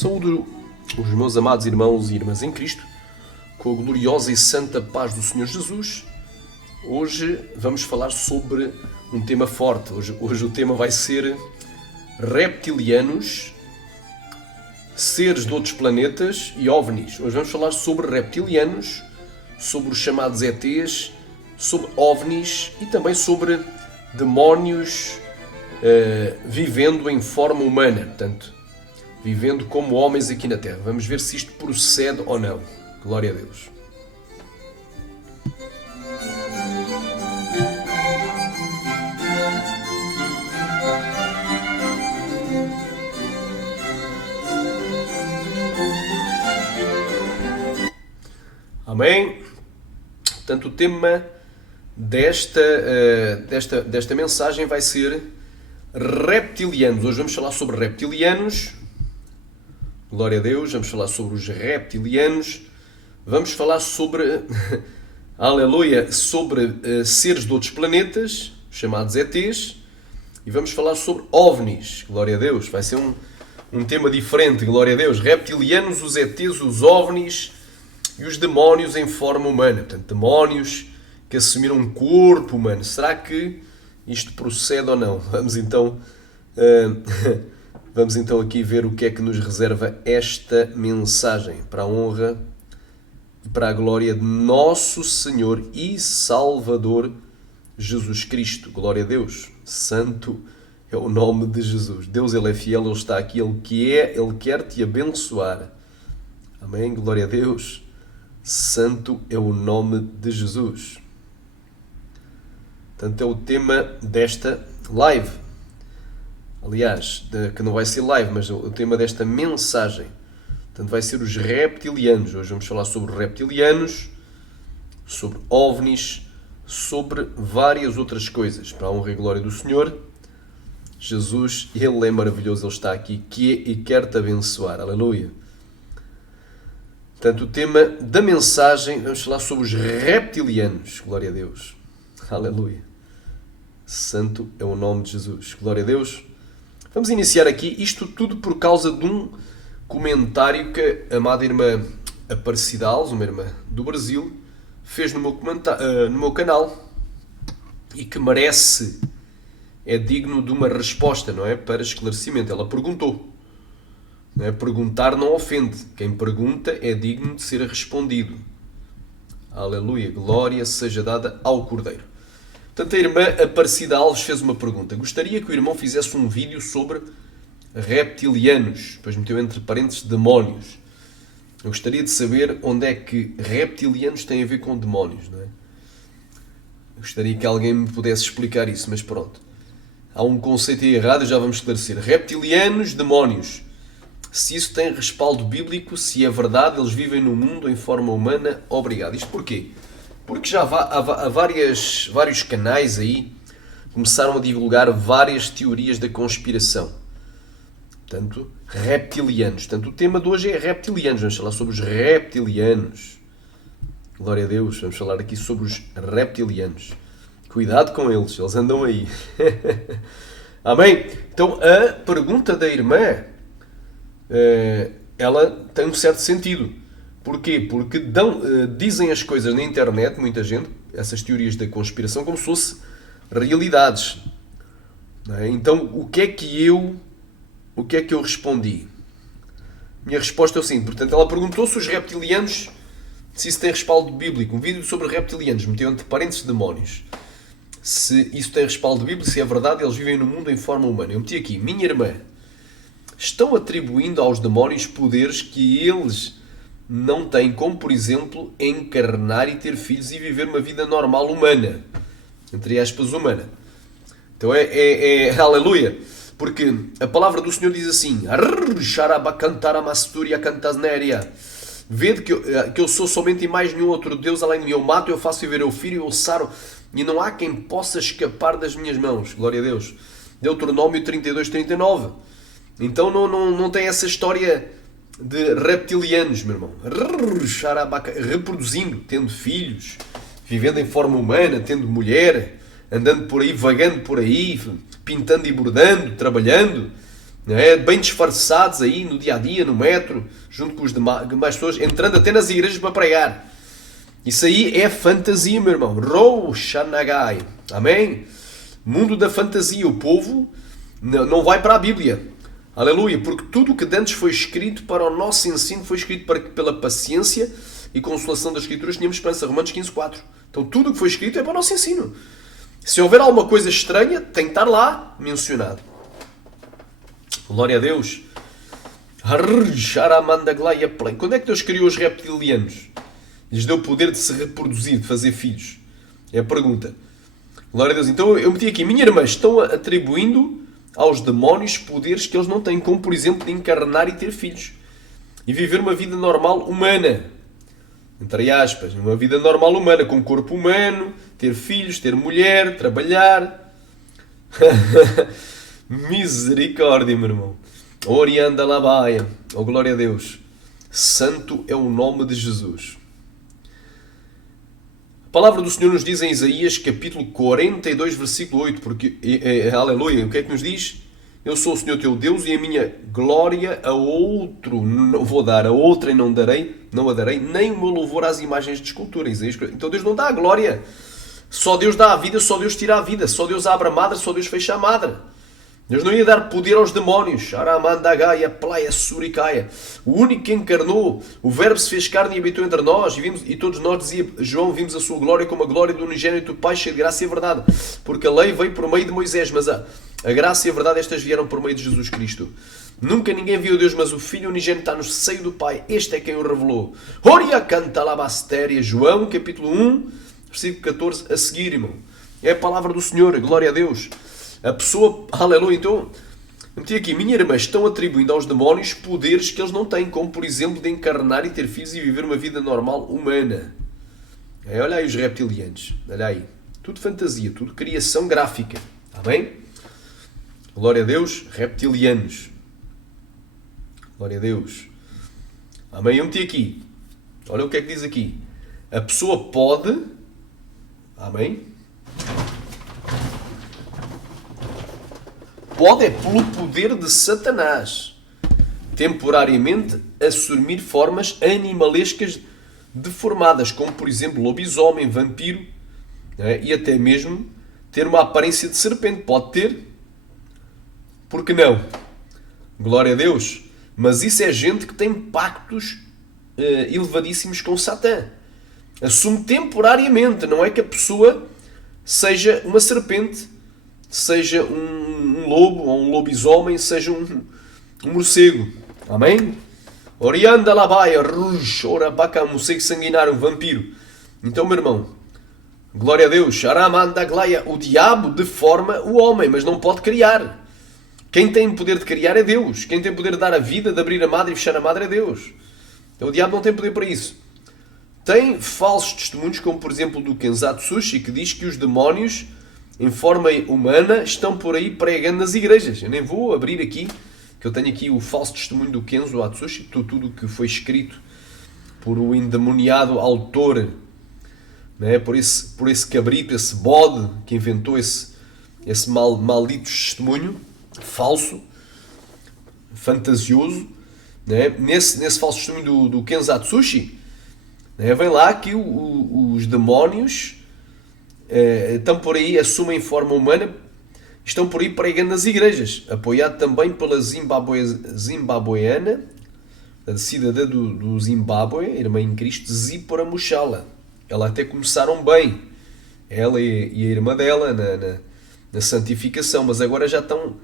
Saúdo os meus amados irmãos e irmãs em Cristo, com a gloriosa e santa paz do Senhor Jesus. Hoje vamos falar sobre um tema forte. Hoje o tema vai ser reptilianos, seres de outros planetas e OVNIs. Hoje vamos falar sobre reptilianos, sobre os chamados ETs, sobre OVNIs e também sobre demónios vivendo em forma humana, portanto, vivendo como homens aqui na Terra. Vamos ver se isto procede ou não. Glória a Deus. Amém? Portanto, o tema desta mensagem vai ser reptilianos. Hoje vamos falar sobre reptilianos. Glória a Deus. Vamos falar sobre os reptilianos. Vamos falar sobre, aleluia, sobre seres de outros planetas, chamados ETs. E vamos falar sobre OVNIs. Glória a Deus. Vai ser um tema diferente. Glória a Deus. Reptilianos, os ETs, os OVNIs e os demónios em forma humana. Portanto, demónios que assumiram um corpo humano. Será que isto procede ou não? Vamos então aqui ver o que é que nos reserva esta mensagem para a honra e para a glória de nosso Senhor e Salvador Jesus Cristo. Glória a Deus. Santo é o nome de Jesus. Deus, Ele é fiel, Ele está aqui, Ele quer te abençoar. Amém? Glória a Deus. Santo é o nome de Jesus. Portanto, é o tema desta live. Aliás, que não vai ser live, mas o tema desta mensagem. Portanto, vai ser os reptilianos. Hoje vamos falar sobre reptilianos, sobre OVNIs, sobre várias outras coisas. Para a honra e glória do Senhor, Jesus, Ele é maravilhoso, Ele está aqui e quer te abençoar. Aleluia. Portanto, o tema da mensagem, vamos falar sobre os reptilianos. Glória a Deus. Aleluia. Santo é o nome de Jesus. Glória a Deus. Vamos iniciar aqui isto tudo por causa de um comentário que a amada irmã Aparecida Alves, uma irmã do Brasil, fez no meu canal e que é digno de uma resposta, não é? Para esclarecimento. Ela perguntou. Não é? Perguntar não ofende. Quem pergunta é digno de ser respondido. Aleluia. Glória seja dada ao Cordeiro. Portanto, a irmã Aparecida Alves fez uma pergunta. Gostaria que o irmão fizesse um vídeo sobre reptilianos. Depois meteu entre parênteses demónios. Eu gostaria de saber onde é que reptilianos têm a ver com demónios, não é? Eu gostaria que alguém me pudesse explicar isso, mas pronto. Há um conceito aí errado e já vamos esclarecer. Reptilianos, demónios. Se isso tem respaldo bíblico, se é verdade, eles vivem no mundo em forma humana, obrigado. Isto porquê? Porque já há vários canais aí que começaram a divulgar várias teorias da conspiração. Portanto, reptilianos. Portanto, o tema de hoje é reptilianos. Vamos falar sobre os reptilianos. Glória a Deus. Vamos falar aqui sobre os reptilianos. Cuidado com eles andam aí. Amém? Então, a pergunta da irmã, ela tem um certo sentido. Porquê? Porque dizem as coisas na internet, muita gente, essas teorias da conspiração, como se fossem realidades. Não é? Então, o que é que eu respondi? Minha resposta é o seguinte. Portanto, ela perguntou se os reptilianos, se isso tem respaldo bíblico. Um vídeo sobre reptilianos, meteu entre parênteses demónios. Se isso tem respaldo bíblico, se é verdade, eles vivem no mundo em forma humana. Eu meti aqui, minha irmã, estão atribuindo aos demónios poderes que eles não têm, como por exemplo, encarnar e ter filhos e viver uma vida normal humana. Entre aspas, humana. Então aleluia. Porque a palavra do Senhor diz assim: vede que eu sou somente e mais nenhum outro Deus além de mim. Eu mato, eu faço viver, eu firo, eu saro, e não há quem possa escapar das minhas mãos. Glória a Deus. Deuteronômio 32:39. Então não tem essa história de reptilianos, meu irmão. Reproduzindo, tendo filhos, vivendo em forma humana, tendo mulher, andando por aí, vagando por aí, pintando e bordando, trabalhando. não é? Bem disfarçados aí no dia-a-dia, no metro, junto com os demais pessoas, entrando até nas igrejas para pregar. Isso aí é fantasia, meu irmão. Roshanagai. Amém? Mundo da fantasia. O povo não vai para a Bíblia. Aleluia. Porque tudo o que antes foi escrito para o nosso ensino foi escrito pela paciência e consolação das Escrituras. Tínhamos esperança. Romanos 15:4. Então tudo o que foi escrito é para o nosso ensino. Se houver alguma coisa estranha, tem que estar lá mencionado. Glória a Deus. Quando é que Deus criou os reptilianos? Lhes deu o poder de se reproduzir, de fazer filhos. É a pergunta. Glória a Deus. Então eu meti aqui. Minha irmã, estão atribuindo aos demónios poderes que eles não têm. Como, por exemplo, de encarnar e ter filhos. E viver uma vida normal humana. Entre aspas. Uma vida normal humana. Com corpo humano. Ter filhos, ter mulher, trabalhar. Misericórdia, meu irmão. Orianda Labaia. Oh, glória a Deus. Santo é o nome de Jesus. A palavra do Senhor nos diz em Isaías, capítulo 42, versículo 8, porque, aleluia, o que é que nos diz? Eu sou o Senhor teu Deus e a minha glória a outro não vou dar, a outra não a darei, nem o meu louvor às imagens de escultura. Então Deus não dá a glória, só Deus dá a vida, só Deus tira a vida, só Deus abre a madre, só Deus fecha a madre. Deus não ia dar poder aos demónios. Aramandagaia, Playa, Suricaia. O único que encarnou, o Verbo se fez carne e habitou entre nós. E todos nós, dizia João, vimos a sua glória como a glória do unigênito Pai, cheio de graça e verdade. Porque a lei veio por meio de Moisés, mas a graça e a verdade estas vieram por meio de Jesus Cristo. Nunca ninguém viu Deus, mas o Filho unigênito está no seio do Pai. Este é quem o revelou. Horia canta labastéria. João, capítulo 1, versículo 14, a seguir, irmão. É a palavra do Senhor, glória a Deus. A pessoa, aleluia, então, eu meti aqui, minha irmã, estão atribuindo aos demónios poderes que eles não têm, como por exemplo de encarnar e ter filhos e viver uma vida normal humana. Olha aí os reptilianos, olha aí, tudo fantasia, tudo criação gráfica, está bem? Glória a Deus, reptilianos, glória a Deus, amém? Eu meti aqui, olha o que é que diz aqui, a pessoa pode, amém? Pode, é pelo poder de Satanás, temporariamente assumir formas animalescas deformadas, como por exemplo lobisomem, vampiro, né? E até mesmo ter uma aparência de serpente. Pode ter, por que não? Glória a Deus. Mas isso é gente que tem pactos elevadíssimos com Satã. Assume temporariamente, não é que a pessoa seja uma serpente, seja um lobo ou um lobisomem, seja um morcego. Amém? Orianda labaia, rush, ora baca, um morcego sanguinário, um vampiro. Então, meu irmão, glória a Deus, aramanda glaia, o diabo deforma o homem, mas não pode criar. Quem tem poder de criar é Deus. Quem tem poder de dar a vida, de abrir a madre e fechar a madre é Deus. Então o diabo não tem poder para isso. Tem falsos testemunhos, como por exemplo do Kenzatsushi, que diz que os demónios em forma humana estão por aí pregando nas igrejas. Eu nem vou abrir aqui, que eu tenho aqui o falso testemunho do Kenzo Atsushi, tudo o que foi escrito por o endemoniado autor, né? por esse cabrito, esse bode que inventou esse maldito testemunho, falso, fantasioso, né? Nesse falso testemunho do Kenzo Atsushi, né? Vem lá que os demónios estão por aí, assumem forma humana, estão por aí pregando nas igrejas, apoiado também pela zimbabueana, a cidadã do Zimbábue, irmã em Cristo, Zípora Mushala. Ela até começaram bem, ela e a irmã dela, na santificação, mas agora já estão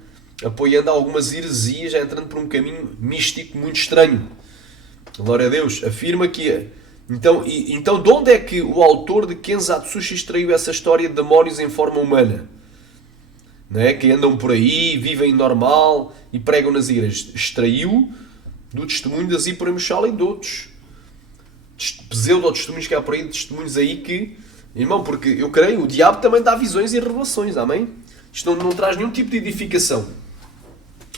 apoiando algumas heresias, já entrando por um caminho místico muito estranho. Glória a Deus. Afirma que... Então, de onde é que o autor de Kenzatsushi extraiu essa história de demónios em forma humana? Não é? Que andam por aí, vivem normal e pregam nas igrejas. Extraiu do testemunho da Zípora Mushala e de outros pseudo-testemunhos que há por aí, testemunhos aí que... Irmão, porque eu creio, o diabo também dá visões e revelações, amém? Isto não traz nenhum tipo de edificação.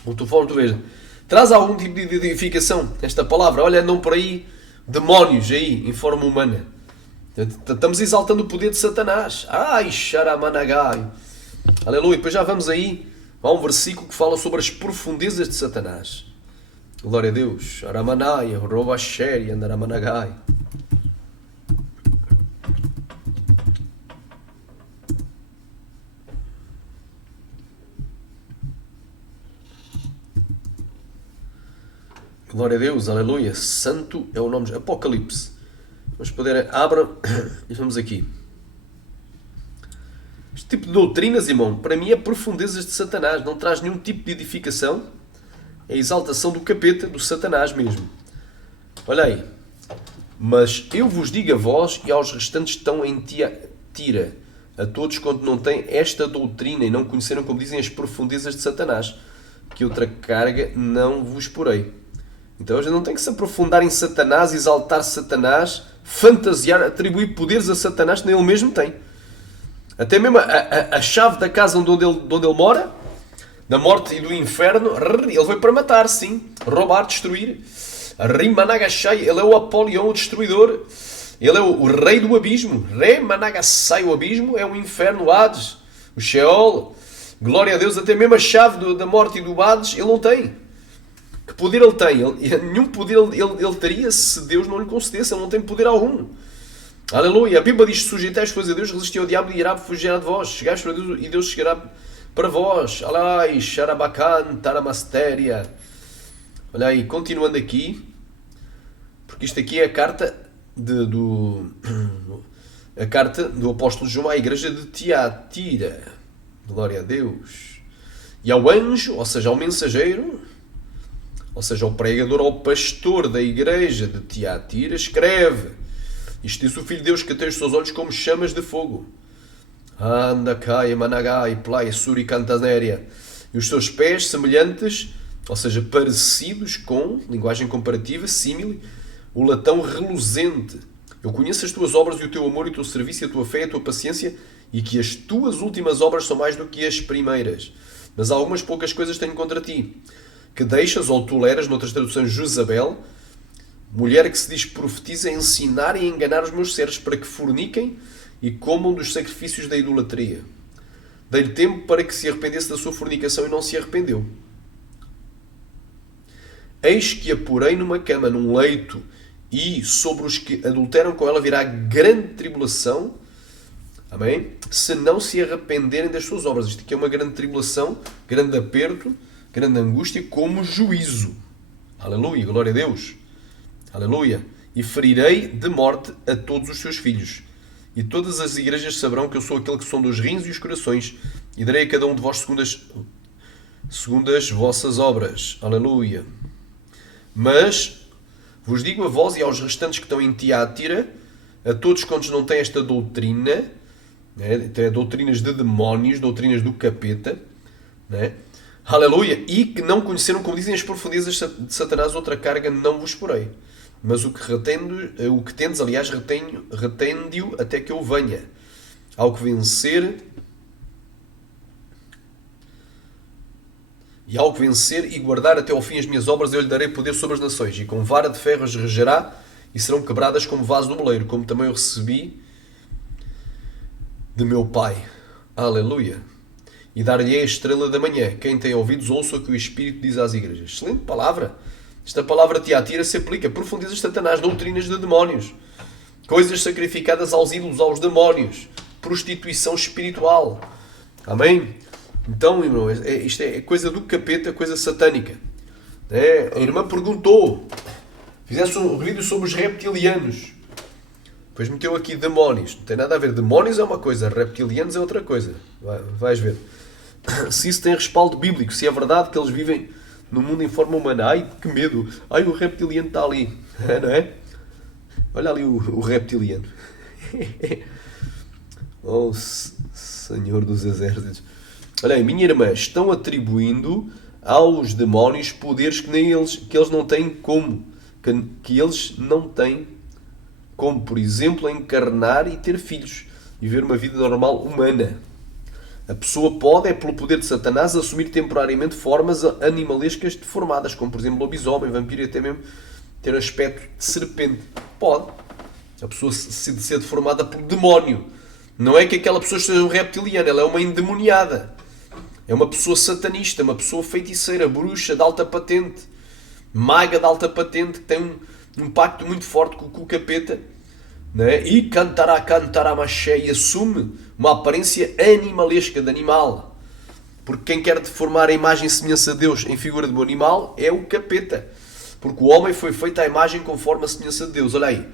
O tu veja. Traz algum tipo de edificação, esta palavra. Olha, andam por aí demónios aí, em forma humana. Estamos exaltando o poder de Satanás. Ai, xaramanagai. Aleluia. Depois já vamos aí Há um versículo que fala sobre as profundezas de Satanás. Glória a Deus. Aramanai, Robasheri, Andaramanagai. Glória a Deus, aleluia. Santo é o nome de Apocalipse. Vamos poder, abra e vamos aqui. Este tipo de doutrinas, irmão, para mim é profundezas de Satanás. Não traz nenhum tipo de edificação. É a exaltação do capeta, do Satanás mesmo. Olha aí. Mas eu vos digo a vós e aos restantes que estão em Tira, a todos quanto não têm esta doutrina e não conheceram, como dizem, as profundezas de Satanás, que outra carga não vos porei. Então a gente não tem que se aprofundar em Satanás, exaltar Satanás, fantasiar, atribuir poderes a Satanás que nem ele mesmo tem. Até mesmo a chave da casa onde ele mora, da morte e do inferno, ele veio para matar, sim. Roubar, destruir. Rimanagashai, ele é o Apolion, o destruidor. Ele é o rei do abismo. Remanagasai, o abismo, é o inferno, o Hades, o Sheol. Glória a Deus, até mesmo a chave da morte e do Hades, ele não tem. Que poder ele tem? Nenhum poder ele teria se Deus não lhe concedesse. Ele não tem poder algum. Aleluia. A Bíblia diz: sujeitais coisa a Deus, resisti ao diabo e irá fugirá de vós. Chegai para Deus e Deus chegará para vós. Alai, Sharabakan, Taramastéria. Olha aí, continuando aqui. Porque isto aqui é a carta a carta do apóstolo João à igreja de Tiatira. Glória a Deus. E ao anjo, ou seja, ao mensageiro, ou seja, ao pregador, ao pastor da igreja de Tiatira, escreve: isto diz o Filho de Deus, que tem os seus olhos como chamas de fogo. Andakai, Managai, Playa, Suricantanéria. E os seus pés semelhantes, ou seja, parecidos com, linguagem comparativa, símile, o latão reluzente. Eu conheço as tuas obras e o teu amor e o teu serviço e a tua fé e a tua paciência, e que as tuas últimas obras são mais do que as primeiras. Mas há algumas poucas coisas tenho contra ti, que deixas ou toleras, noutras traduções, Jezabel, mulher que se diz profetiza, ensinar e enganar os meus servos para que forniquem e comam dos sacrifícios da idolatria. Dei-lhe tempo para que se arrependesse da sua fornicação e não se arrependeu. Eis que a porei numa cama, num leito, e sobre os que adulteram com ela virá grande tribulação, amém? Se não se arrependerem das suas obras. Isto aqui é uma grande tribulação, grande aperto, grande angústia, como juízo. Aleluia, glória a Deus. Aleluia. E ferirei de morte a todos os seus filhos. E todas as igrejas saberão que eu sou aquele que sonda os rins e os corações, e darei a cada um de vós segundo as vossas obras. Aleluia. Mas vos digo a vós e aos restantes que estão em Tiatira, a todos quantos não têm esta doutrina, né, têm doutrinas de demónios, doutrinas do capeta, né, aleluia, e que não conheceram, como dizem, as profundezas de Satanás, outra carga não vos porei. Mas o que tendes, aliás, retende-o até que eu venha. Ao que vencer e guardar até ao fim as minhas obras, eu lhe darei poder sobre as nações, e com vara de ferro as regerá, e serão quebradas como vaso do moleiro, como também eu recebi de meu Pai. Aleluia. E dar-lhe a estrela da manhã. Quem tem ouvidos, ouça o que o Espírito diz às igrejas. Excelente palavra. Esta palavra Tiatira se aplica. Profundezas de Satanás, doutrinas de demónios, coisas sacrificadas aos ídolos, aos demónios, prostituição espiritual. Amém? Então, irmão, isto é coisa do capeta, coisa satânica. A irmã perguntou, fizesse um vídeo sobre os reptilianos. Depois meteu aqui demónios. Não tem nada a ver. Demónios é uma coisa, reptilianos é outra coisa. Vais ver. Se isso tem respaldo bíblico, se é verdade que eles vivem no mundo em forma humana. Ai, que medo. Ai, o reptiliano está ali. Não é? Olha ali o reptiliano. Oh, Senhor dos Exércitos. Olha aí, minha irmã, estão atribuindo aos demónios poderes que eles não têm como. Que eles não têm como, por exemplo, encarnar e ter filhos. E viver uma vida normal humana. A pessoa pode, pelo poder de Satanás, assumir temporariamente formas animalescas deformadas, como por exemplo lobisomem, vampiro e até mesmo ter aspecto de serpente. Pode. A pessoa ser deformada por demónio. Não é que aquela pessoa seja um reptiliano, ela é uma endemoniada. É uma pessoa satanista, uma pessoa feiticeira, bruxa de alta patente, maga de alta patente, que tem um pacto muito forte com o capeta, né? E cantará maché, e assume uma aparência animalesca, de animal. Porque quem quer deformar a imagem e semelhança de Deus em figura de um animal é o capeta. Porque o homem foi feito à imagem conforme a semelhança de Deus. Olha aí.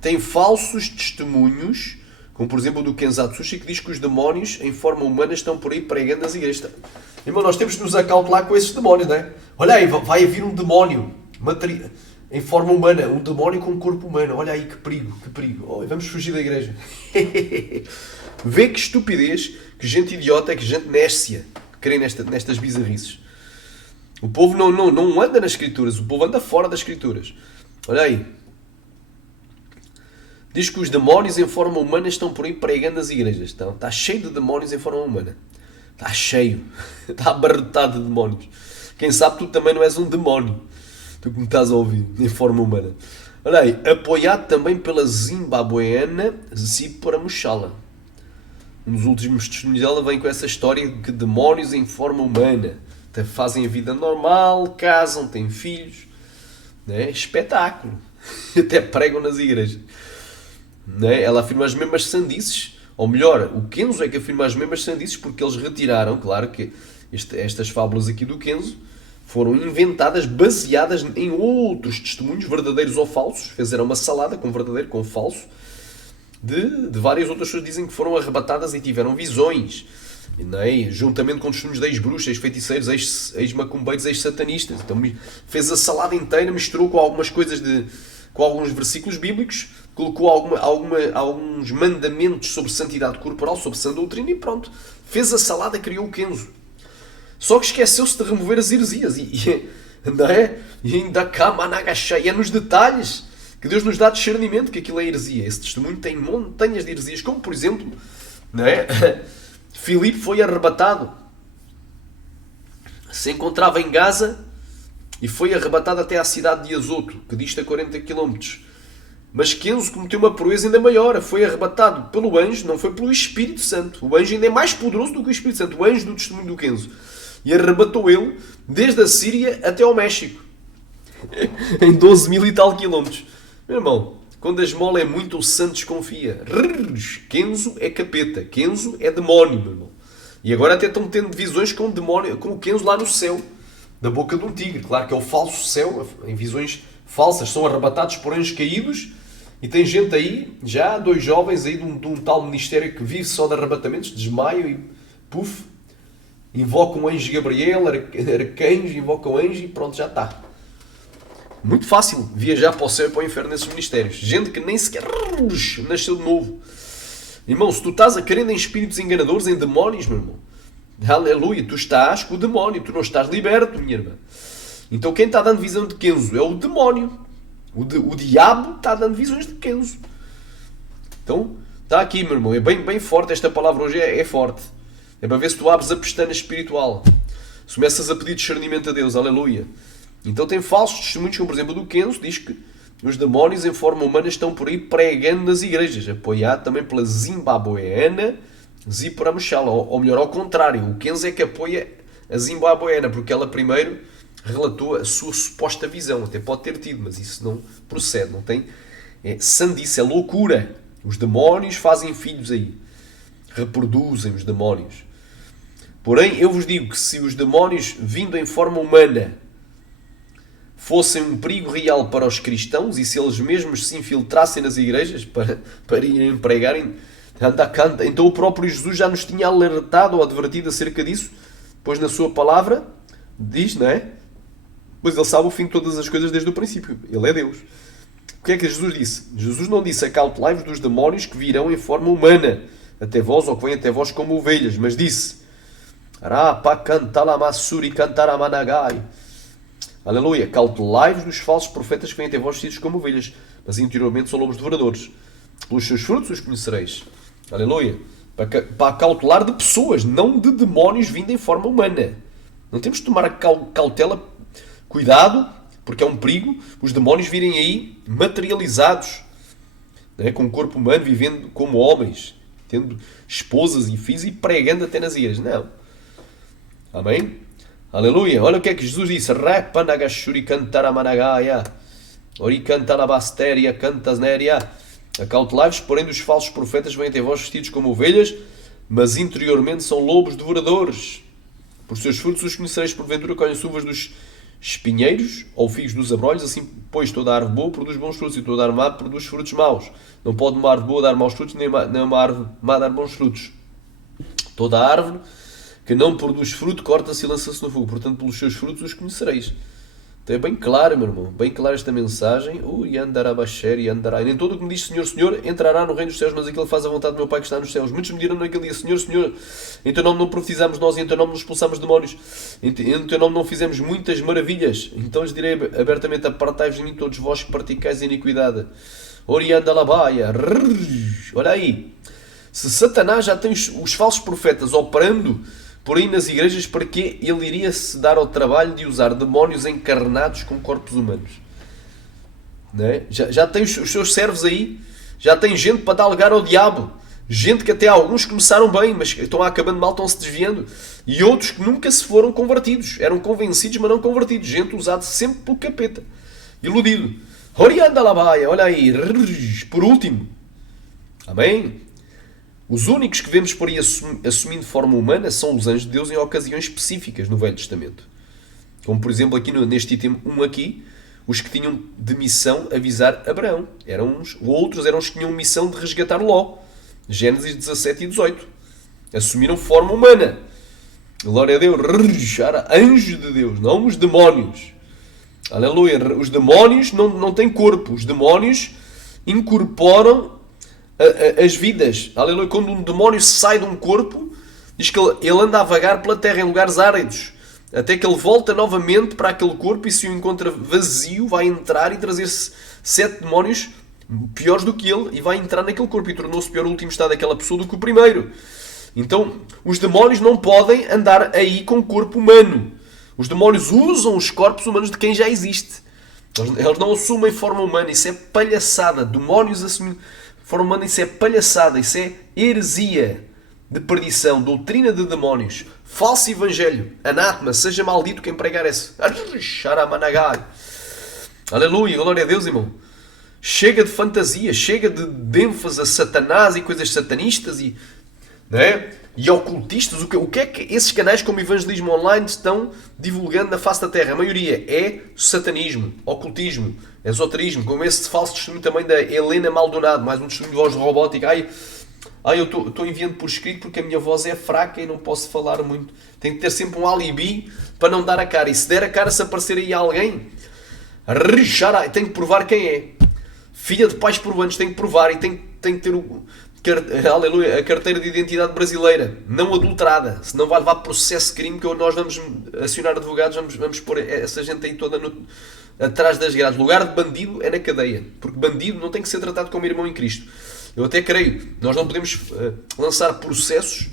Tem falsos testemunhos, como por exemplo o do Kenzatsushi, que diz que os demónios em forma humana estão por aí pregando nas igrejas. Irmão, nós temos de nos acautelar com esses demónios, não é? Olha aí, vai vir um demónio em forma humana, um demónio com um corpo humano. Olha aí que perigo, que perigo. Oh, vamos fugir da igreja. Vê que estupidez, que gente idiota, que gente néscia, que crê nestas bizarrices. O povo não anda nas escrituras, o povo anda fora das escrituras. Olha aí. Diz que os demónios em forma humana estão por aí pregando nas igrejas. Então, está cheio de demónios em forma humana. Está cheio. Está abarrotado de demónios. Quem sabe tu também não és um demónio. Tu que me estás a ouvir, em forma humana. Olha aí. Apoiado também pela zimbabueana Zípora Mushala. Um dos últimos testemunhos dela vem com essa história de que demónios em forma humana fazem a vida normal, casam, têm filhos. Né? Espetáculo. Até pregam nas igrejas. Né? Ela afirma as mesmas sandices, ou melhor, o Kenzo é que afirma as mesmas sandices, porque eles retiraram, claro que estas fábulas aqui do Kenzo foram inventadas, baseadas em outros testemunhos, verdadeiros ou falsos. Fizeram uma salada com verdadeiro, com falso, de várias outras pessoas que dizem que foram arrebatadas e tiveram visões, né? Juntamente com testemunhos de ex-bruxas, ex-feiticeiros, ex-macumbeiros, ex-satanistas. Então fez a salada inteira, misturou com algumas coisas com alguns versículos bíblicos, colocou alguns mandamentos sobre santidade corporal, sobre sã doutrina e pronto. Fez a salada, criou o Kenzo. Só que esqueceu-se de remover as heresias. Não é? E ainda cá, managaxa. E é nos detalhes que Deus nos dá discernimento que aquilo é heresia. Esse testemunho tem montanhas de heresias. Como, por exemplo, não é? Filipe foi arrebatado. Se encontrava em Gaza e foi arrebatado até à cidade de Azoto, que dista 40 km. Mas Kenzo cometeu uma proeza ainda maior. Foi arrebatado pelo anjo, não foi pelo Espírito Santo. O anjo ainda é mais poderoso do que o Espírito Santo. O anjo do testemunho do Kenzo. E arrebatou ele desde a Síria até ao México. Em 12 mil e tal quilómetros. Meu irmão, quando a esmola é muito, o santo desconfia. Kenzo é capeta. Kenzo é demónio, meu irmão. E agora até estão tendo visões com o Kenzo lá no céu. Da boca de um tigre. Claro que é o falso céu. Em visões falsas. São arrebatados por anjos caídos. E tem gente aí, já 2 jovens aí de um tal ministério que vive só de arrebatamentos, desmaio e puf, invocam o anjo Gabriel, arcanjos, invocam o anjo e pronto, já está. Muito fácil viajar para o céu e para o inferno nesses ministérios. Gente que nem sequer nasceu de novo. Irmão, se tu estás a querer em espíritos enganadores, em demónios, meu irmão, aleluia, tu estás com o demónio, tu não estás liberto, minha irmã. Então quem está dando visão de Kenzo é o demónio. O diabo está dando visões de Kenzo. Então, está aqui, meu irmão. É bem forte. Esta palavra hoje é forte. É para ver se tu abres a pestana espiritual. Se começas a pedir discernimento a Deus. Aleluia. Então tem falsos testemunhos, como por exemplo do Kenzo. Diz que os demónios em forma humana estão por aí pregando nas igrejas. Apoiado também pela zimbabueana Zípora Mushala. Ou melhor, ao contrário. O Kenzo é que apoia a zimbabueana. Porque ela primeiro relatou a sua suposta visão. Até pode ter tido, mas isso não procede. Não tem. É sandice, é loucura. Os demónios fazem filhos aí. Reproduzem os demónios. Porém, eu vos digo que se os demónios, vindo em forma humana, fossem um perigo real para os cristãos, e se eles mesmos se infiltrassem nas igrejas para irem pregarem, então o próprio Jesus já nos tinha alertado ou advertido acerca disso, pois na sua palavra diz, não é? Pois ele sabe o fim de todas as coisas desde o princípio. Ele é Deus. O que é que Jesus disse? Jesus não disse: acautelai-vos dos demónios que virão em forma humana até vós, ou que vêm até vós como ovelhas. Mas disse: aleluia, cautelai-vos dos falsos profetas que vêm até vós vestidos como ovelhas, mas interiormente são lobos devoradores. Pelos seus frutos os conhecereis. Aleluia. Para cautelar de pessoas, não de demónios vindo em forma humana. Não temos de tomar cautela. Cuidado, porque é um perigo os demónios virem aí materializados, né, com o corpo humano, vivendo como homens, tendo esposas e filhos e pregando até nas igrejas. Não. Amém? Aleluia. Olha o que é que Jesus disse. Repanagashuri cantaramanagaya. Ori cantalabastéria cantasnéria. Acautelai-vos, porém, dos falsos profetas vêm até vós vestidos como ovelhas, mas interiormente são lobos devoradores. Por seus frutos os conhecereis, porventura colhem-se uvas dos espinheiros ou figos dos abrolhos, assim, pois toda a árvore boa produz bons frutos e toda a árvore má produz frutos maus. Não pode uma árvore boa dar maus frutos, nem uma árvore má dar bons frutos. Toda a árvore que não produz fruto corta-se e lança-se no fogo. Portanto, pelos seus frutos os conhecereis. Então é bem claro, meu irmão, bem clara esta mensagem. E andará baixer e andará. E nem todo o que me diz Senhor, Senhor, entrará no reino dos céus, mas aquele que faz a vontade do meu Pai que está nos céus. Muitos me dirão naquele dia, Senhor, Senhor, em teu nome não profetizamos nós, e em teu nome não expulsamos demónios, em teu nome não fizemos muitas maravilhas. Então lhes direi abertamente, apartai-vos de mim todos vós que praticais a iniquidade. Orianda labaia. Olha aí. Se Satanás já tem os falsos profetas operando por aí nas igrejas, para que ele iria se dar ao trabalho de usar demónios encarnados com corpos humanos? Não é? Já tem os seus servos aí, já tem gente para dar lugar ao diabo, gente que até alguns começaram bem, mas estão acabando mal, estão-se desviando, e outros que nunca se foram convertidos, eram convencidos, mas não convertidos, gente usada sempre pelo capeta, iludido. Orianda labaia, olha aí, por último, amém? Os únicos que vemos por aí assumindo forma humana são os anjos de Deus em ocasiões específicas no Velho Testamento. Como, por exemplo, aqui neste item 1 aqui, os que tinham de missão avisar Abraão. Eram uns, outros eram os que tinham missão de resgatar Ló. Gênesis 17 e 18. Assumiram forma humana. Glória a Deus. Anjos de Deus, não os demónios. Aleluia. Os demónios não têm corpo. Os demónios incorporam as vidas. Aleluia. Quando um demónio sai de um corpo, diz que ele anda a vagar pela terra em lugares áridos, até que ele volta novamente para aquele corpo, e se o encontra vazio, vai entrar e trazer-se 7 demónios piores do que ele, e vai entrar naquele corpo, e tornou-se pior o último estado daquela pessoa do que o primeiro. Então, os demónios não podem andar aí com o corpo humano. Os demónios usam os corpos humanos de quem já existe. Eles não assumem forma humana. Isso é palhaçada. Demónios assumem forma humana, isso é palhaçada, isso é heresia de perdição, doutrina de demónios, falso evangelho, anátema, seja maldito quem pregar esse. Aleluia, glória a Deus, irmão. Chega de fantasia, chega de ênfase a Satanás e coisas satanistas e, não é? E ocultistas. O que é que esses canais como Evangelismo Online estão divulgando na face da Terra? A maioria é satanismo, ocultismo, esoterismo, como esse falso testemunho também da Helena Maldonado, mais um testemunho de voz robótica. Eu estou enviando por escrito porque a minha voz é fraca e não posso falar muito. Tenho que ter sempre um alibi para não dar a cara. E se der a cara, se aparecer aí alguém, tenho que provar quem é. Filha de pais peruanos, tenho que provar e tenho que ter aleluia, a carteira de identidade brasileira, não adulterada, senão vai levar processo de crime, que nós vamos acionar advogados, vamos pôr essa gente aí toda atrás das grades. Lugar de bandido é na cadeia, porque bandido não tem que ser tratado como irmão em Cristo. Eu até creio, nós não podemos lançar processos,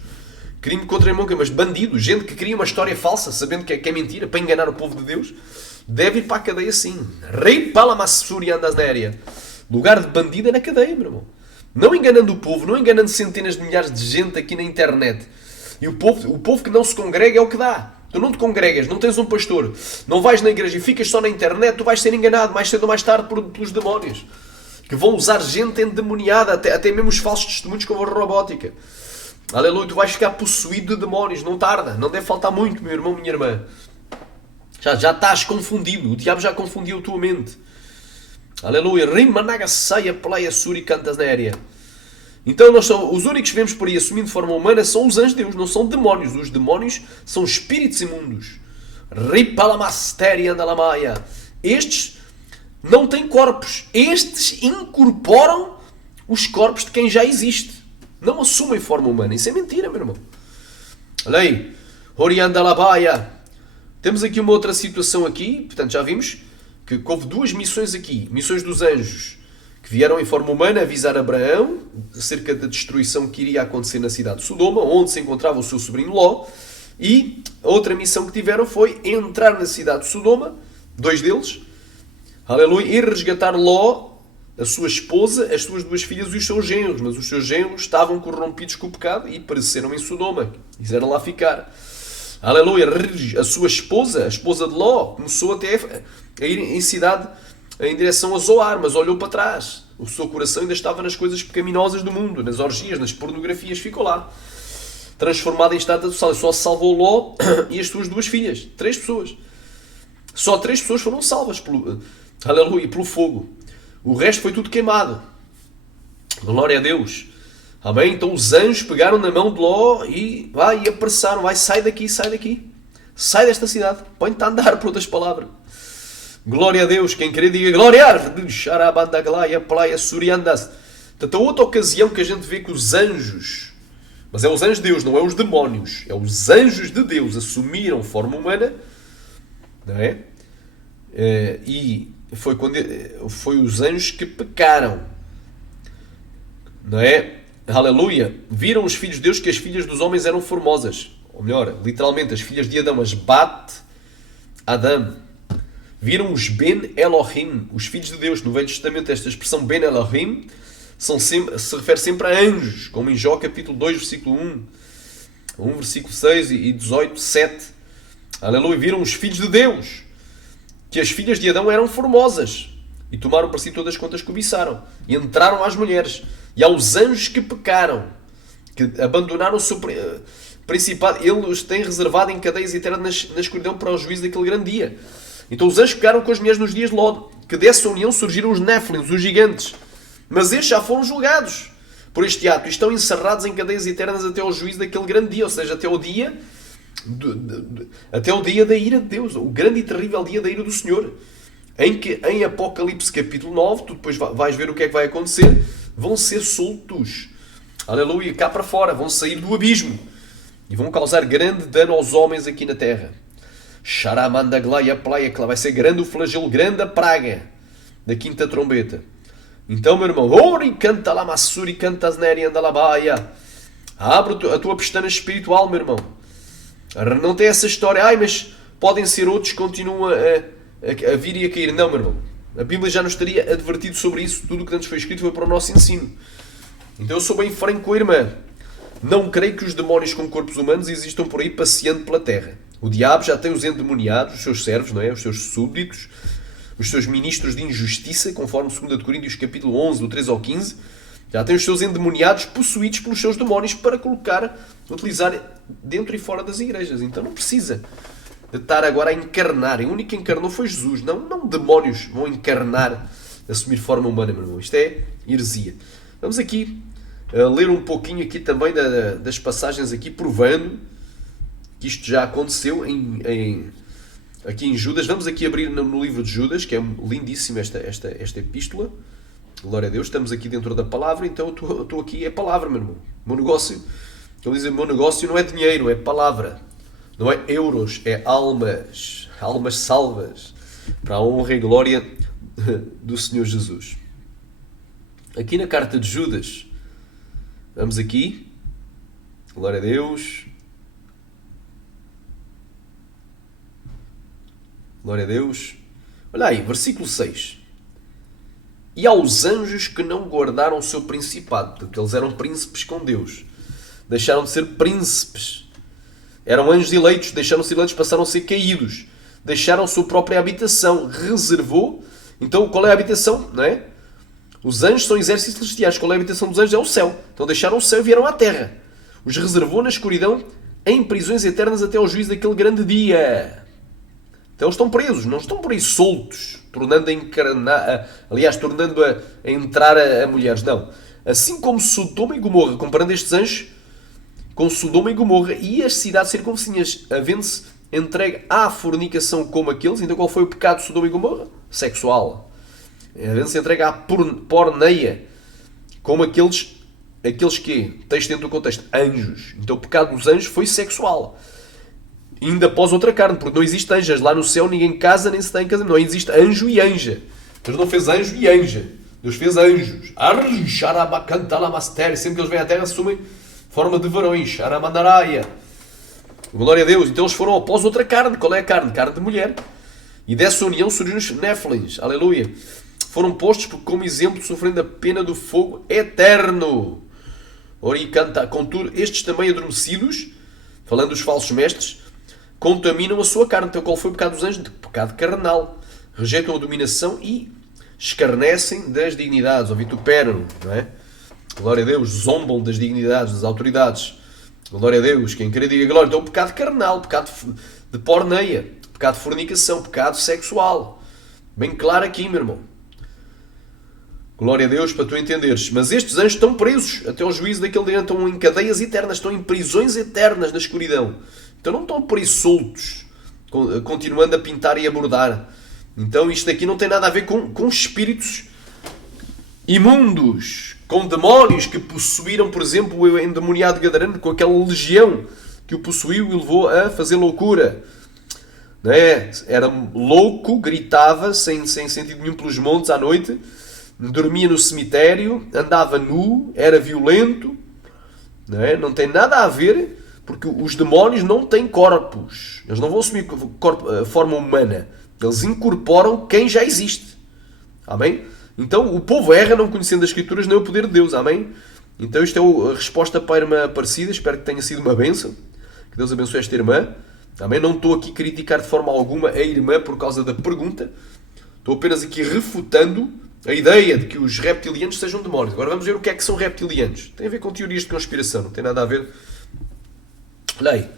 crime contra irmão, mas bandido, gente que cria uma história falsa, sabendo que é mentira, para enganar o povo de Deus, deve ir para a cadeia sim. Rei Palamassuri andas na área. Lugar de bandido é na cadeia, meu irmão. Não enganando o povo, não enganando centenas de milhares de gente aqui na internet. E o povo que não se congrega é o que dá. Tu não te congregas, não tens um pastor, não vais na igreja e ficas só na internet, tu vais ser enganado mais cedo ou mais tarde pelos demónios. Que vão usar gente endemoniada, até mesmo os falsos testemunhos com a robótica. Aleluia, tu vais ficar possuído de demónios, não tarda, não deve faltar muito, meu irmão, minha irmã. Já estás confundido, o diabo já confundiu a tua mente. Aleluia. Rimanagasaya playa suri cantas na área. Então nós somos os únicos que vemos por aí assumindo forma humana são os anjos de Deus, não são demónios. Os demónios são espíritos imundos. Ripalamasteria andalamaya. Estes não têm corpos. Estes incorporam os corpos de quem já existe. Não assumem forma humana. Isso é mentira, meu irmão. Olha aí. Horiandalabaya. Temos aqui uma outra situação aqui. Portanto, já vimos que houve 2 missões aqui, missões dos anjos, que vieram em forma humana avisar Abraão acerca da destruição que iria acontecer na cidade de Sodoma, onde se encontrava o seu sobrinho Ló, e a outra missão que tiveram foi entrar na cidade de Sodoma, 2 deles, aleluia, e resgatar Ló, a sua esposa, as suas 2 filhas e os seus genros, mas os seus genros estavam corrompidos com o pecado e pereceram em Sodoma, quiseram lá ficar. Aleluia. A sua esposa, a esposa de Ló, começou até a ir em cidade em direção a Zoar, mas olhou para trás. O seu coração ainda estava nas coisas pecaminosas do mundo, nas orgias, nas pornografias. Ficou lá, transformado em estátua do sal. Só salvou Ló e as suas 2 filhas. 3 pessoas. Só 3 pessoas foram salvas aleluia, pelo fogo. O resto foi tudo queimado. Glória a Deus. Amém? Então os anjos pegaram na mão de Ló e apressaram. Sai daqui. Sai desta cidade. Põe-te a andar, por outras palavras. Glória a Deus. Quem querer diga glória. Portanto, a outra ocasião que a gente vê que os anjos, mas é os anjos de Deus, não é os demónios, é os anjos de Deus, assumiram forma humana, não é? E foi os anjos que pecaram, não é? Aleluia! Viram os filhos de Deus que as filhas dos homens eram formosas, ou melhor, literalmente as filhas de Adão, as Bat Adam. Viram os Ben Elohim, os filhos de Deus. No Velho Testamento esta expressão Ben Elohim se refere sempre a anjos, como em Jó capítulo 2, versículo 1, versículo 6 e 18, 7. Aleluia! Viram os filhos de Deus, que as filhas de Adão eram formosas, e tomaram para si todas quantas cobiçaram, e entraram às mulheres. E aos anjos que pecaram, que abandonaram o seu principado, ele os tem reservado em cadeias eternas na escuridão para o juízo daquele grande dia. Então os anjos pecaram com as mulheres nos dias de Ló, que dessa união surgiram os Néfilins, os gigantes. Mas estes já foram julgados por este ato e estão encerrados em cadeias eternas até ao juízo daquele grande dia, ou seja, até o dia da ira de Deus, o grande e terrível dia da ira do Senhor, em que em Apocalipse capítulo 9, tu depois vais ver o que é que vai acontecer, vão ser soltos, aleluia, cá para fora, vão sair do abismo e vão causar grande dano aos homens aqui na terra. Xaramandaglaia playa, que lá vai ser grande o flagelo, grande a praga da quinta trombeta. Então, meu irmão, ori canta lá massuri canta asneri anda lá baia. Abre a tua pestana espiritual, meu irmão. Não tem essa história, mas podem ser outros que continuam a vir e a cair. Não, meu irmão. A Bíblia já nos teria advertido sobre isso. Tudo o que antes foi escrito foi para o nosso ensino. Então eu sou bem franco com a irmã. Não creio que os demónios com corpos humanos existam por aí passeando pela terra. O diabo já tem os endemoniados, os seus servos, não é? Os seus súbditos, os seus ministros de injustiça, conforme 2 Coríntios capítulo 11, do 13 ao 15. Já tem os seus endemoniados possuídos pelos seus demónios para utilizar dentro e fora das igrejas. Então não precisa de estar agora a encarnar. O único que encarnou foi Jesus. Não demónios vão encarnar, assumir forma humana, meu irmão. Isto é heresia. Vamos aqui ler um pouquinho aqui também das passagens aqui, provando que isto já aconteceu aqui em Judas. Vamos aqui abrir no livro de Judas, que é lindíssima esta epístola. Glória a Deus, estamos aqui dentro da palavra, então eu estou aqui, é palavra, meu irmão. O meu negócio, ele diz, o meu negócio não é dinheiro, é palavra. Não é euros, é almas. Almas salvas, para a honra e glória do Senhor Jesus. Aqui na carta de Judas, vamos aqui, glória a Deus. Glória a Deus. Olha aí, versículo 6. E aos anjos que não guardaram o seu principado, porque eles eram príncipes com Deus, deixaram de ser príncipes, eram anjos eleitos, deixaram-se eleitos, passaram a ser caídos, deixaram a sua própria habitação, reservou. Então qual é a habitação? Não é? Os anjos são exércitos celestiais, qual é a habitação dos anjos? É o céu. Então deixaram o céu e vieram à terra, os reservou na escuridão, em prisões eternas até ao juízo daquele grande dia. Então eles estão presos, não estão por aí soltos, tornando a entrar a mulheres. Não. Assim como Sodoma e Gomorra, comparando estes anjos com Sodoma e Gomorra e as cidades circunvizinhas, havendo-se entregue à fornicação como aqueles. Então qual foi o pecado de Sodoma e Gomorra? Sexual. Havendo-se entregue à porneia como aqueles que, texto dentro do contexto, anjos. Então o pecado dos anjos foi sexual. Ainda após outra carne, porque não existe anjas. Lá no céu ninguém casa nem se tem casamento. Não existe anjo e anja. Deus não fez anjo e anja. Deus fez anjos. Sempre que eles vêm à terra assumem forma de varões. Glória a Deus. Então eles foram após outra carne. Qual é a carne? Carne de mulher. E dessa união surgiram os Néfilins. Aleluia. Foram postos como exemplo, sofrendo a pena do fogo eterno. Contudo, estes também adormecidos, falando dos falsos mestres, contaminam a sua carne. Então qual foi o pecado dos anjos? De pecado carnal. Rejeitam a dominação e escarnecem das dignidades, ou vituperam, não é? Glória a Deus, zombam das dignidades, das autoridades. Glória a Deus, quem querer diga glória. Então o pecado carnal, pecado de porneia, pecado de fornicação, pecado sexual. Bem claro aqui, meu irmão. Glória a Deus, para tu entenderes. Mas estes anjos estão presos até ao juízo daquele dia. Estão em cadeias eternas, estão em prisões eternas na escuridão. Então não estão por aí soltos, continuando a pintar e a bordar. Então isto aqui não tem nada a ver com espíritos imundos, com demónios que possuíram, por exemplo, o endemoniado gadareno, com aquela legião que o possuiu e levou a fazer loucura. Não é? Era louco, gritava sem sentido nenhum pelos montes à noite, dormia no cemitério, andava nu, era violento. Não é? Não tem nada a ver, porque os demónios não têm corpos. Eles não vão assumir forma humana. Eles incorporam quem já existe. Amém? Então o povo erra não conhecendo as Escrituras nem o poder de Deus. Amém? Então isto é a resposta para a irmã Aparecida. Espero que tenha sido uma bênção. Que Deus abençoe esta irmã. Amém? Não estou aqui a criticar de forma alguma a irmã por causa da pergunta. Estou apenas aqui refutando a ideia de que os reptilianos sejam demónios. Agora vamos ver o que é que são reptilianos. Tem a ver com teorias de conspiração. Não tem nada a ver. Olha aí.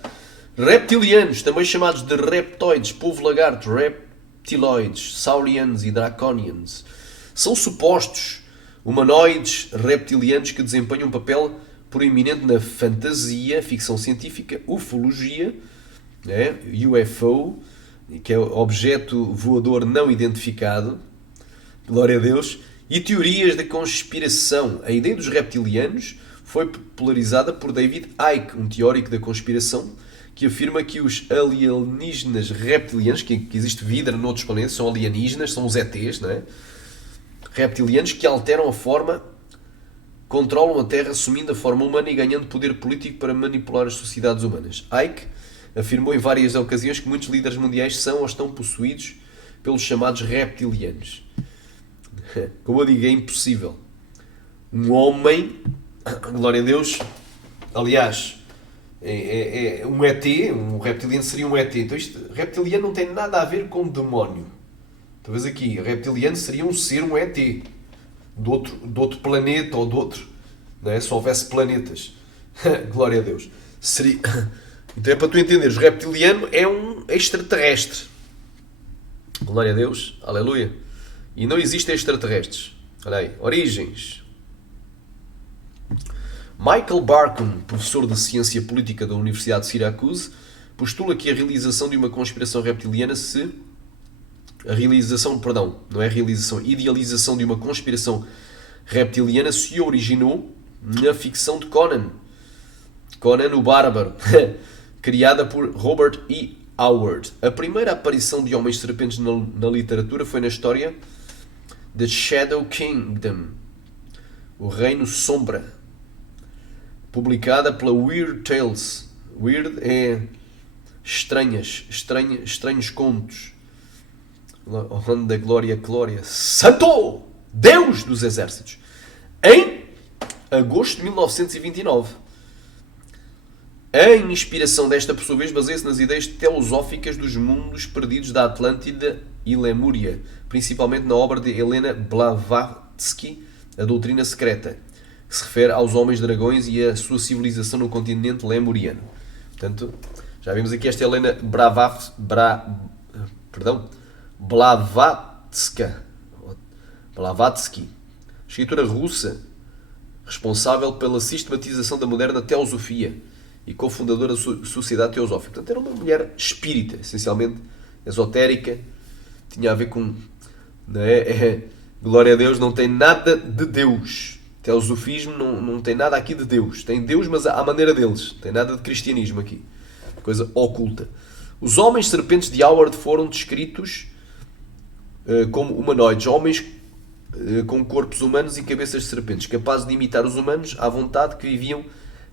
Reptilianos, também chamados de reptoides, povo lagarto, reptiloides, saurianos e draconians, são supostos humanoides reptilianos que desempenham um papel proeminente na fantasia, ficção científica, ufologia, né? UFO, que é objeto voador não identificado, glória a Deus, e teorias da conspiração. A ideia dos reptilianos foi popularizada por David Icke, um teórico da conspiração, que afirma que os alienígenas reptilianos, que existe vida noutros planetas, são alienígenas, são os ETs, não é? Reptilianos que alteram a forma, controlam a Terra assumindo a forma humana e ganhando poder político para manipular as sociedades humanas. Icke afirmou em várias ocasiões que muitos líderes mundiais são ou estão possuídos pelos chamados reptilianos. Como eu digo, é impossível. Um homem, glória a Deus, aliás, um ET, um reptiliano seria um ET. Então isto, reptiliano não tem nada a ver com demónio. Talvez aqui, reptiliano seria um ser, um ET, de outro planeta ou de outro, não é? Se houvesse planetas. Glória a Deus. Seria... Então é para tu entenderes, o reptiliano é um extraterrestre. Glória a Deus, aleluia. E não existem extraterrestres. Olha aí, origens. Michael Barkun, professor de Ciência Política da Universidade de Syracuse, postula que a realização de uma conspiração reptiliana idealização de uma conspiração reptiliana se originou na ficção de Conan o Bárbaro, criada por Robert E. Howard. A primeira aparição de homens serpentes na literatura foi na história The Shadow Kingdom, o Reino Sombra, publicada pela Weird Tales. Weird é estranhos contos. Honrando da glória, Santo Deus dos Exércitos, em agosto de 1929. A inspiração desta, por sua vez, baseia-se nas ideias teosóficas dos mundos perdidos da Atlântida e Lemúria, principalmente na obra de Helena Blavatsky, A Doutrina Secreta, que se refere aos homens dragões e à sua civilização no continente lemuriano. Portanto, já vimos aqui esta Helena Blavatsky, escritora russa, responsável pela sistematização da moderna teosofia e cofundadora da Sociedade Teosófica. Portanto, era uma mulher espírita, essencialmente esotérica, tinha a ver com... glória a Deus, não tem nada de Deus. Teosofismo não tem nada aqui de Deus. Tem Deus, mas à maneira deles. Não tem nada de cristianismo aqui. Coisa oculta. Os homens serpentes de Howard foram descritos como humanoides. Homens com corpos humanos e cabeças de serpentes, capazes de imitar os humanos à vontade, que viviam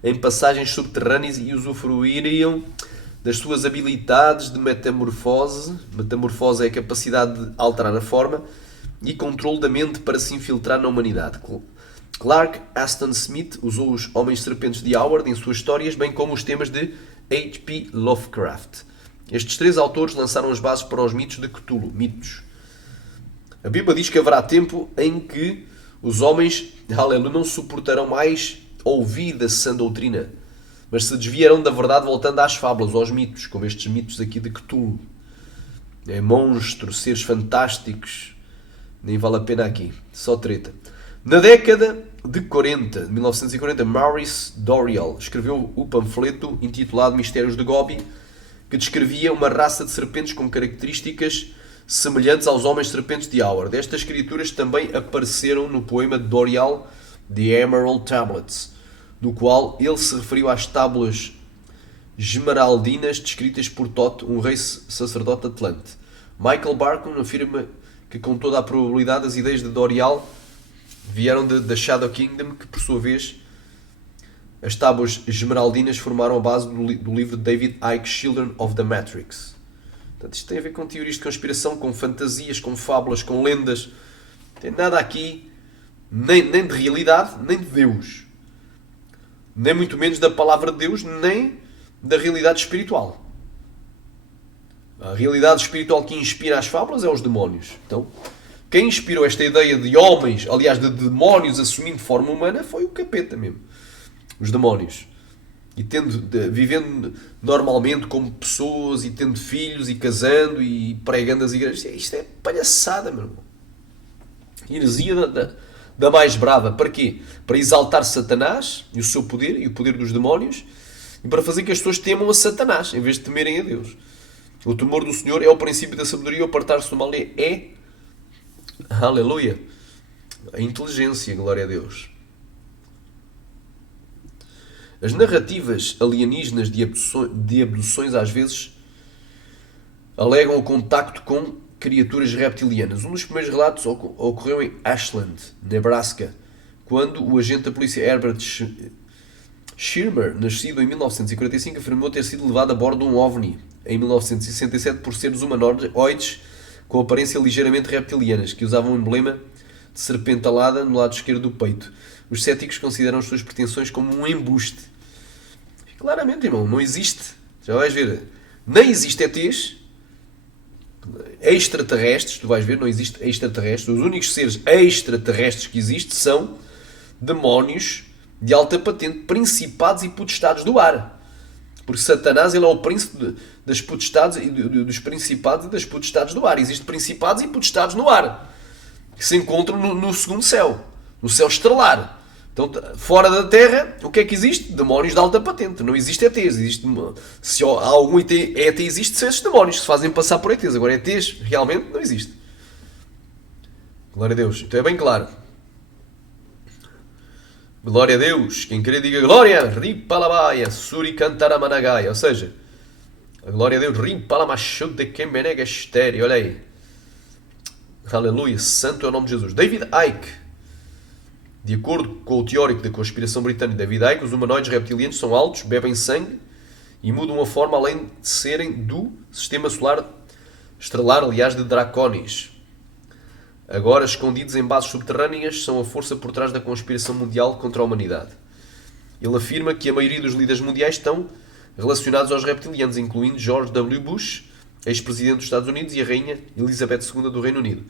em passagens subterrâneas e usufruiriam das suas habilidades de metamorfose. Metamorfose é a capacidade de alterar a forma e controle da mente para se infiltrar na humanidade. Clark Aston Smith usou os homens serpentes de Howard em suas histórias, bem como os temas de H.P. Lovecraft. Estes 3 autores lançaram as bases para os mitos de Cthulhu. Mitos. A Bíblia diz que haverá tempo em que os homens, aleluia, não suportarão mais ouvir da sã doutrina, mas se desviarão da verdade voltando às fábulas, aos mitos, como estes mitos aqui de Cthulhu. Monstros, seres fantásticos. Nem vale a pena aqui. Só treta. Na década de 1940, Maurice Doreal escreveu o panfleto intitulado Mistérios de Gobi, que descrevia uma raça de serpentes com características semelhantes aos homens serpentes de Howard. Estas criaturas também apareceram no poema de Doreal, The Emerald Tablets, no qual ele se referiu às tábuas esmeraldinas descritas por Thoth, um rei sacerdote atlante. Michael Barkun afirma que, com toda a probabilidade, as ideias de Doreal vieram da Shadow Kingdom, que, por sua vez, as tábuas esmeraldinas formaram a base do livro de David Icke, Children of the Matrix. Portanto, isto tem a ver com teorias de conspiração, com fantasias, com fábulas, com lendas. Não tem nada aqui, nem de realidade, nem de Deus. Nem muito menos da palavra de Deus, nem da realidade espiritual. A realidade espiritual que inspira as fábulas é os demónios. Então, quem inspirou esta ideia de homens, aliás, de demónios assumindo forma humana, foi o capeta mesmo. Os demónios. E vivendo normalmente como pessoas, e tendo filhos, e casando, e pregando as igrejas. Isto é palhaçada, meu irmão. Heresia da mais brava. Para quê? Para exaltar Satanás e o seu poder, e o poder dos demónios, e para fazer que as pessoas temam a Satanás, em vez de temerem a Deus. O temor do Senhor é o princípio da sabedoria, o apartar-se do mal é, aleluia, a inteligência, glória a Deus. As narrativas alienígenas de abduções às vezes alegam o contacto com criaturas reptilianas. Um dos primeiros relatos ocorreu em Ashland, Nebraska, quando o agente da polícia Herbert Schirmer, nascido em 1945, afirmou ter sido levado a bordo de um OVNI em 1967 por seres humanoides com aparência ligeiramente reptilianas, que usavam um emblema de serpente alada no lado esquerdo do peito. Os céticos consideram as suas pretensões como um embuste. Claramente, irmão, não existe. Já vais ver. Nem existe ETs extraterrestres. Tu vais ver, não existe extraterrestres. Os únicos seres extraterrestres que existem são demónios de alta patente, principados e potestades do ar. Porque Satanás, ele é o príncipe das potestades e dos principados e das potestades do ar. Existem principados e potestades no ar, que se encontram no segundo céu, no céu estrelar. Então, fora da Terra, o que é que existe? Demónios de alta patente. Não existe ETs. Se há algum ET existe, são esses demónios que se fazem passar por ETs. Agora, ETs realmente não existe. Glória a Deus. Então é bem claro. Glória a Deus. Quem querer diga glória. Ripalabaia. Suricantaramanagai. Ou seja, a glória a Deus. Ripalamachude quembenega estéreo. Olha aí. Aleluia. Santo é o nome de Jesus. David Icke. De acordo com o teórico da conspiração britânica David Icke, os humanoides reptilianos são altos, bebem sangue e mudam a forma além de serem do sistema solar estrelar, aliás, de Draconis. Agora escondidos em bases subterrâneas, são a força por trás da conspiração mundial contra a humanidade. Ele afirma que a maioria dos líderes mundiais estão relacionados aos reptilianos, incluindo George W. Bush, ex-presidente dos Estados Unidos, e a rainha Elizabeth II do Reino Unido.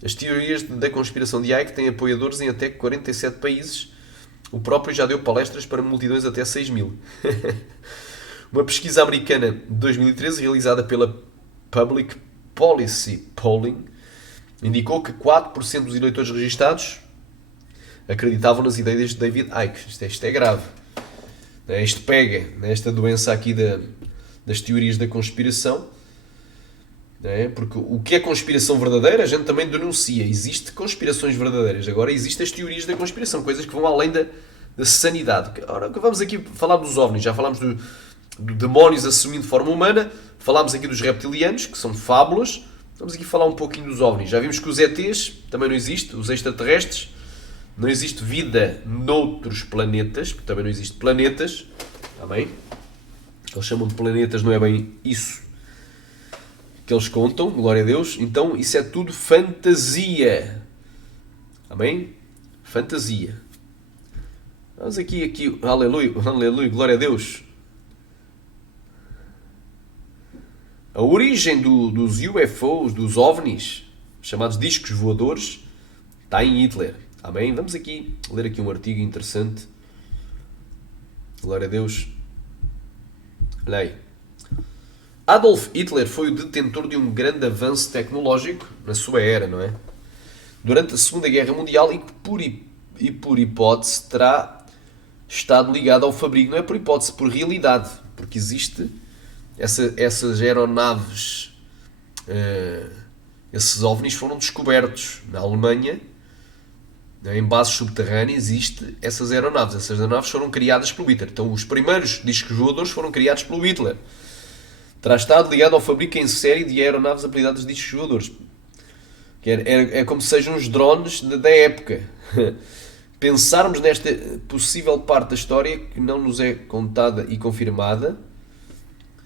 As teorias da conspiração de Icke têm apoiadores em até 47 países. O próprio já deu palestras para multidões até 6.000. Uma pesquisa americana de 2013, realizada pela Public Policy Polling, indicou que 4% dos eleitores registados acreditavam nas ideias de David Icke. Isto é grave. Isto pega nesta doença aqui das teorias da conspiração. Porque o que é conspiração verdadeira a gente também denuncia. Existem conspirações verdadeiras. Agora existem as teorias da conspiração, coisas que vão além da sanidade. Ora, vamos aqui falar dos OVNIs. Já falámos do demónios assumindo forma humana, falámos aqui dos reptilianos, que são fábulas. Vamos aqui falar um pouquinho dos OVNIs. Já vimos que os ETs também não existem, os extraterrestres. Não existe vida noutros planetas, porque também não existe planetas. Amém? Eles chamam de planetas, não é bem isso que eles contam, glória a Deus. Então isso é tudo fantasia. Amém? Fantasia. Vamos aqui, aleluia, aleluia, glória a Deus. A origem dos UFOs, dos OVNIs, chamados discos voadores, está em Hitler. Amém? Vamos aqui ler aqui um artigo interessante. Glória a Deus. Olha aí. Adolf Hitler foi o detentor de um grande avanço tecnológico na sua era, não é? Durante a Segunda Guerra Mundial e por hipótese terá estado ligado ao fabrico. Não é por hipótese, por realidade. Porque existe essas aeronaves, esses OVNIs foram descobertos na Alemanha, em bases subterrâneas. Existem essas aeronaves. Essas aeronaves foram criadas pelo Hitler. Então os primeiros discos voadores foram criados pelo Hitler. Terá estado ligado ao fabrico em série de aeronaves apelidadas de discos voadores. É como se sejam os drones da época. Pensarmos nesta possível parte da história que não nos é contada e confirmada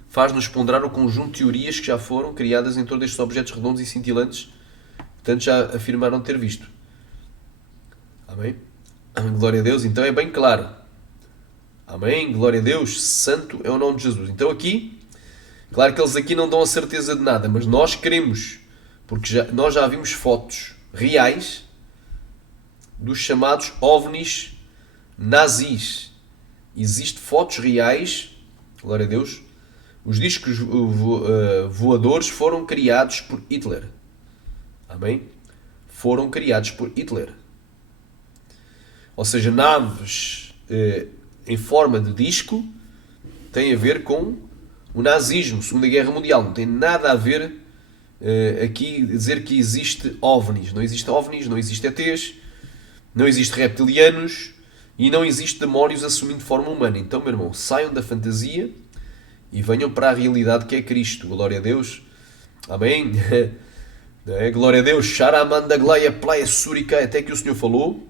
faz-nos ponderar o conjunto de teorias que já foram criadas em torno destes objetos redondos e cintilantes que tanto já afirmaram ter visto. Amém? Glória a Deus. Então é bem claro. Amém? Glória a Deus. Santo é o nome de Jesus. Então aqui, claro que eles aqui não dão a certeza de nada, mas nós queremos, porque nós já vimos fotos reais dos chamados OVNIs nazis. Existem fotos reais, glória a Deus. Os discos voadores foram criados por Hitler. Amém? Foram criados por Hitler. Ou seja, naves em forma de disco têm a ver com o nazismo, Segunda Guerra Mundial. Não tem nada a ver aqui dizer que existe OVNIs. Não existe OVNIs, não existe ETs, não existe reptilianos e não existe demónios assumindo forma humana. Então, meu irmão, saiam da fantasia e venham para a realidade que é Cristo. Glória a Deus. Amém. Glória a Deus. Sharamanda Glaya Playa Surica. Até que o Senhor falou.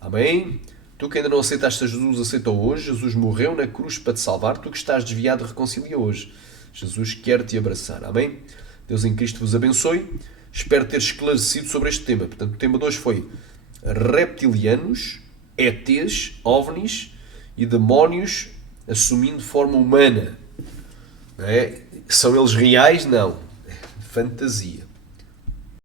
Amém. Tu que ainda não aceitaste a Jesus, aceita hoje. Jesus morreu na cruz para te salvar. Tu que estás desviado, reconcilia hoje. Jesus quer te abraçar. Amém. Deus em Cristo vos abençoe. Espero ter esclarecido sobre este tema. Portanto, o tema de hoje foi reptilianos, ETs, OVNIs e demónios assumindo forma humana. Não é? São eles reais? Não. Fantasia.